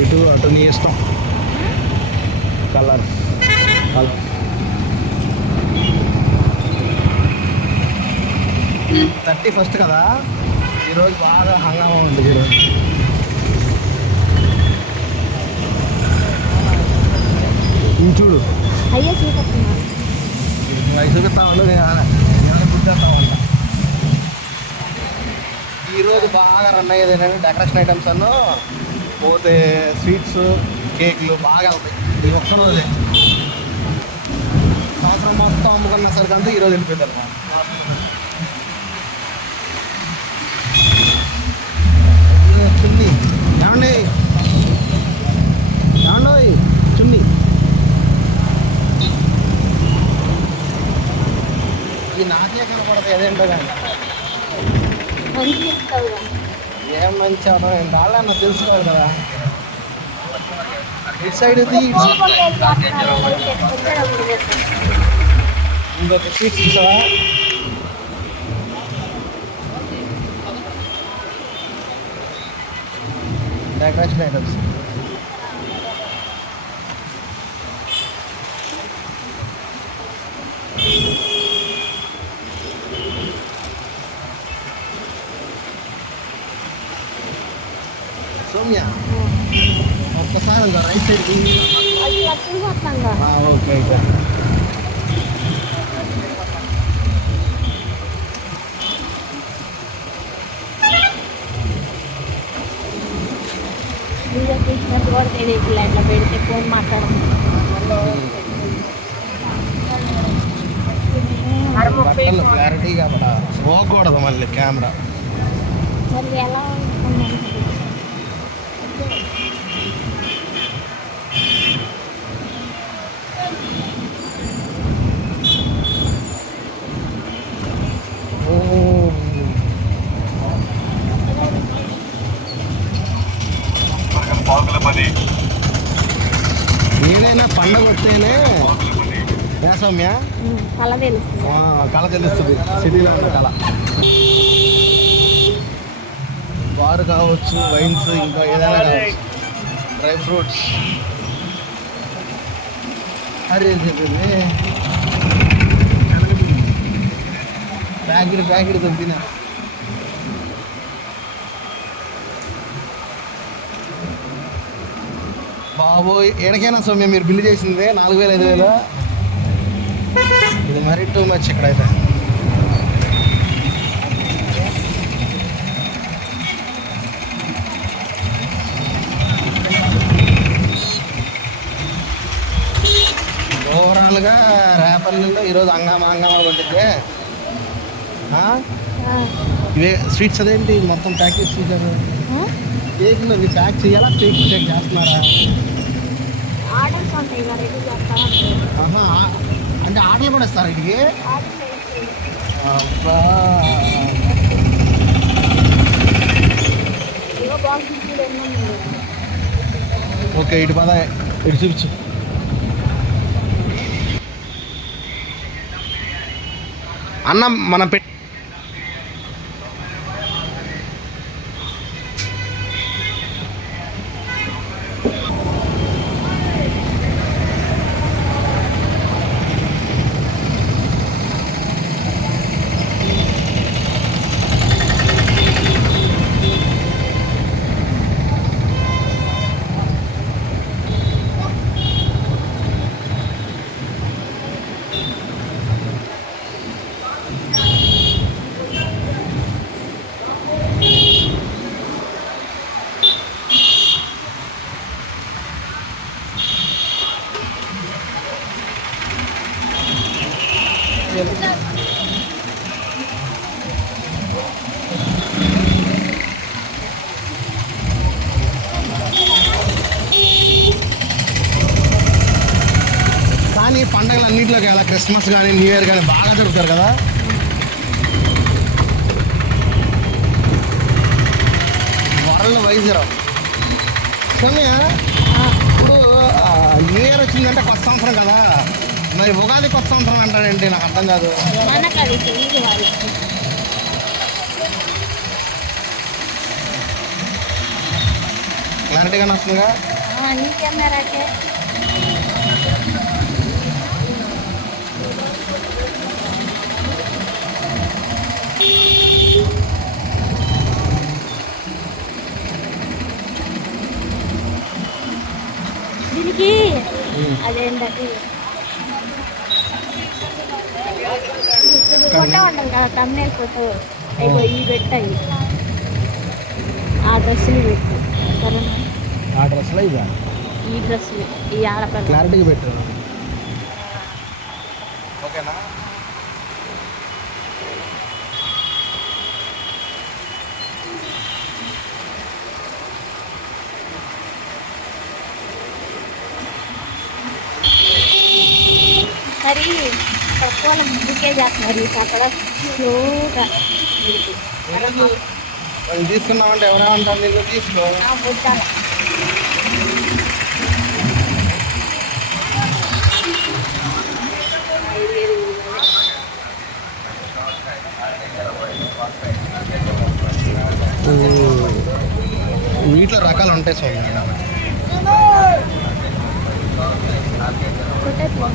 ఇటు అటు నీ ఇష్టం. కలర్ కలర్ థర్టీ ఫస్ట్ కదా? ఈరోజు బాగా హంగామా ఉంది ఈరోజు ఇవి చూడు. అయ్యో చూపిస్తున్నా అవి నేను ఈరోజు బాగా రన్ అయ్యేది ఏంటంటే డెకరేషన్ ఐటమ్స్ అನ್ನು పోతే స్వీట్స్ కేక్లు బాగా అవుతాయి. ఈ ఒక్క రోజే. సంవత్సరం మొత్తం అమ్ముకున్న సరికి అంతా ఈరోజు వెళ్ళిపోయింది అనమాట చున్ని. ఏమండి? ఏమండి చున్ని. ఈ నాకే కనపడదు అదేంటో కానీ. ఏం మంచి అవడం ఏంటి వాళ్ళన్న తెలుసుకోవాలి కదా ఇటు సైడ్ ఇది ఇటు సైడ్ కోపం లేదు చేస్తున్నారు అయితే వచ్చేటప్పుడు చేస్తాను. ఇంకొక స్వీట్స్ చూసావా డెకరేషన్ ఐటమ్స్ సౌమ్య ఒక్కసారి రైట్ సైడ్ ఓకే అయితే వీడియో తీసినట్టు కూడా తెలియట్లే ఇట్లా పెడితే ఫోన్ మాట్లాడడం క్లారిటీగా పోకూడదు మళ్ళీ కెమెరా మరి ఎలా ఏదైనా పండగ వస్తేనే ఏ సౌమ్య? అలా తెలుస్తుంది. ఆ, కళ తెలుస్తుంది. సిటీలో ఉన్న కళ. బార్ కావచ్చు వైన్స్ ఇంకా ఏదైనా కావచ్చు. Dry fruits. అరే చెప్పింది ప్యాకెట్ ప్యాకెట్ దొరికిన బాబోయ్ ఎడకైనా సౌమ్య? మీరు బిల్లు చేసింది నాలుగు వేలు ఐదు వేలు. ఇది మరీ టూ మచ్ ఇక్కడైతే. ఓవరాల్గా రేపల్లిలో ఈరోజు హంగామా కొట్టిందే ఆ? ఇవే స్వీట్స్ అదేంటి? మొత్తం ప్యాకేజ్ స్వీట్ కేక్ ఇది ప్యాక్ చేయాలా? కేక్ ప్యాక్ చేస్తున్నారా? ఆర్డర్స్ ఉంటాయి కదా రెడీ ఆ- అంటే ఆటలు కూడా ఇస్తారా ఎన్నో ఓకే ఇటు పద ఇటు చూపించు. అన్న మనం పెట్ కానీ అన్నింటిలోకి అలా క్రిస్మస్ కానీ న్యూ ఇయర్ కానీ బాగా జరుపుతారు కదా? వరల్డ్ వైజ్ సమయ ఇప్పుడు న్యూ ఇయర్ వచ్చిందంటే కొత్త సంవత్సరం కదా? మరి ఉగాది కొత్త సంవత్సరం అంటాడేంటి నాకు అర్థం కాదు. క్లారిటీగానే వస్తుందిగా? దీనికి అదేంటది ఫోటో ఉంటుంది కదా తమ్నే ఫోటో అయిపో ఈ పెట్టాయి ఆ డ్రెస్సులు పెట్టు. ఆ డ్రెస్లో ఇవా ఈ డ్రెస్సులు ఈ ఆడపిల్ల. క్లారిటీగా పెట్టు. ఓకేనా? మరి తక్కువ బుకే చేస్తున్నారు అక్కడ స్లోగా. అది తీసుకున్నామంటే ఎవరేమంటారు నీకు? తీసుకో. వీటిలో రకాలు ఉంటాయి స్వామి. 宽带屏。